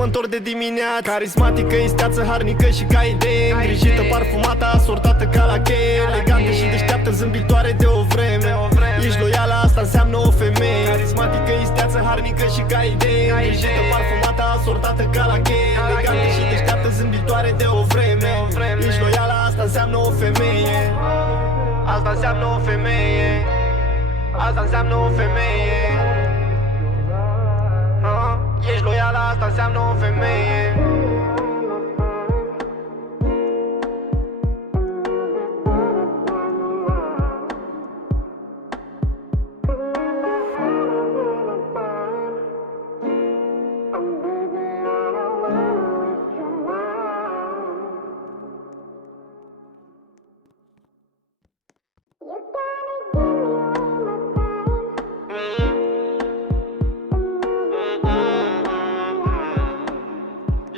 mă întorc de dimineață. Carismatică, isteață, harnică și ca idee îngrijită, parfumată, asortată ca la cheie, elegantă și deșteaptă, zâmbitoare de o vreme. Ești loială, asta înseamnă o femeie. Carismatică, isteață, harnică și ca idee îngrijită, parfumată, asortată ca la cheie, elegantă și deșteaptă, zâmbitoare de o vreme. Ești loială, asta înseamnă o femeie. Asta înseamnă o femeie. Asta înseamnă o femeie. Ești loială, asta înseamnă o femeie.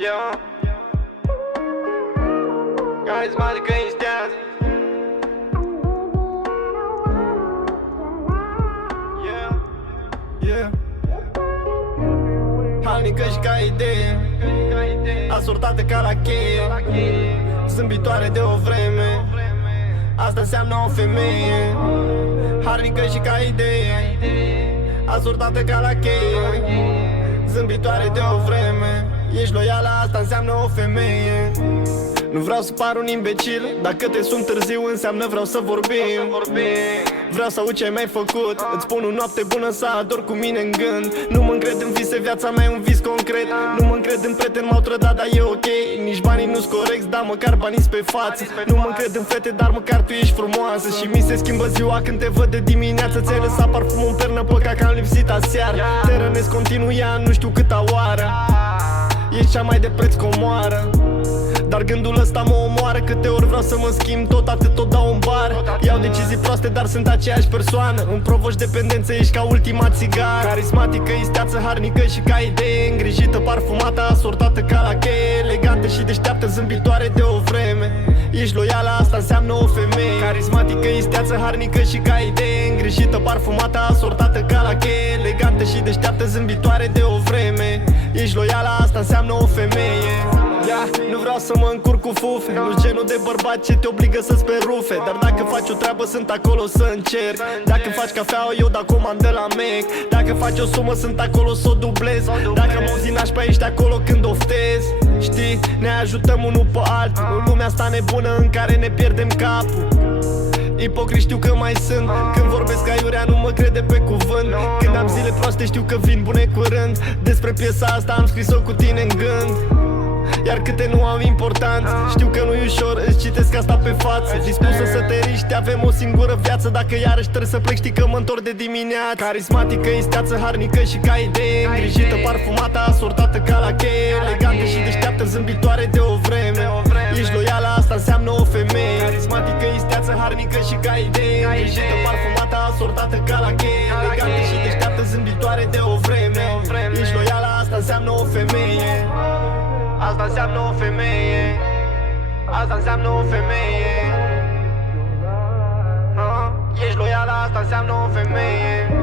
Yeah. Carismatică, isteață. Yeah. Harnică și ca idee, asortată ca la cheie, zâmbitoare de o vreme. Asta înseamnă o femeie. Harnică și ca idee, asortată ca la cheie, zâmbitoare de o vreme. Ești loială, asta înseamnă o femeie. Nu vreau să par un imbecil, dacă te sun târziu înseamnă vreau să vorbim. Vreau să aud ce ai mai făcut, îți spun o noapte bună să ador cu mine în gând. Nu mă încred în vise, viața mea e un vis concret. Nu mă încred în prieteni, m-au trădat, dar e ok. Nici banii nu-s corecți, dar măcar banii pe față. Nu mă încred în fete, dar măcar tu ești frumoasă. Și mi se schimbă ziua când te văd de dimineață. Ți-ai lăsat parfumul în pernă, păcat că am lipsit aseară. Te rănesc continuu, nu știu câta oară. Ești cea mai de preț comoară, dar gândul ăsta mă omoară. Câte ori vreau să mă schimb, tot atât tot dau în bar. Iau decizii proaste, dar sunt aceeași persoană. Îmi provoci dependență, ești ca ultima țigară. Carismatică, isteață, harnică și ca idee îngrijită, parfumată, asortată ca la cheie, elegantă și deșteaptă, zâmbitoare de o vreme. Ești loială, asta înseamnă o femeie. Carismatică, isteață, harnică și ca idee îngrijită, parfumată, asortată ca la cheie, elegantă și deșteaptă, zâmbitoare de o vreme. Ești loială, asta înseamnă o femeie. Nu vreau să mă încurc cu fufe, nu-s genul de bărbat ce te obligă să-ți pe rufe. Dar dacă faci o treabă, sunt acolo să încerc. Dacă faci cafea, eu dau comandă la Mac. Dacă faci o sumă, sunt acolo să o dublez. Dacă mă auzi nașpa, ești acolo când oftezi. Știi, ne ajutăm unul pe altul în lumea asta nebună în care ne pierdem capul. Ipocriți știu că mai sunt, când vorbesc aiurea nu mă crede pe cuvânt. Când am zile proaste știu că vin bune curând. Despre piesa asta am scris-o cu tine în gând. Iar câte nu au importanță, știu că nu-i ușor, îți citesc asta pe față. Dispusă să te riști, avem o singură viață. Dacă iarăși trebuie să plec, știi că mă întorc de dimineață. Carismatică, isteață, harnică și ca idee îngrijită, parfumată, asortată ca la cheie, elegantă și deșteaptă, zâmbitoare de o vreme. Ești loială, asta înseamnă o femeie. Carismatică, isteață, harnică și ca idee îngrijită, parfumată, asortată ca la cheie, elegantă și deșteaptă, zâmbitoare de o vreme. Ești loială, asta înseamnă o femeie. Asta înseamnă o femeie. Asta înseamnă o femeie. Ești loială, asta înseamnă o femeie.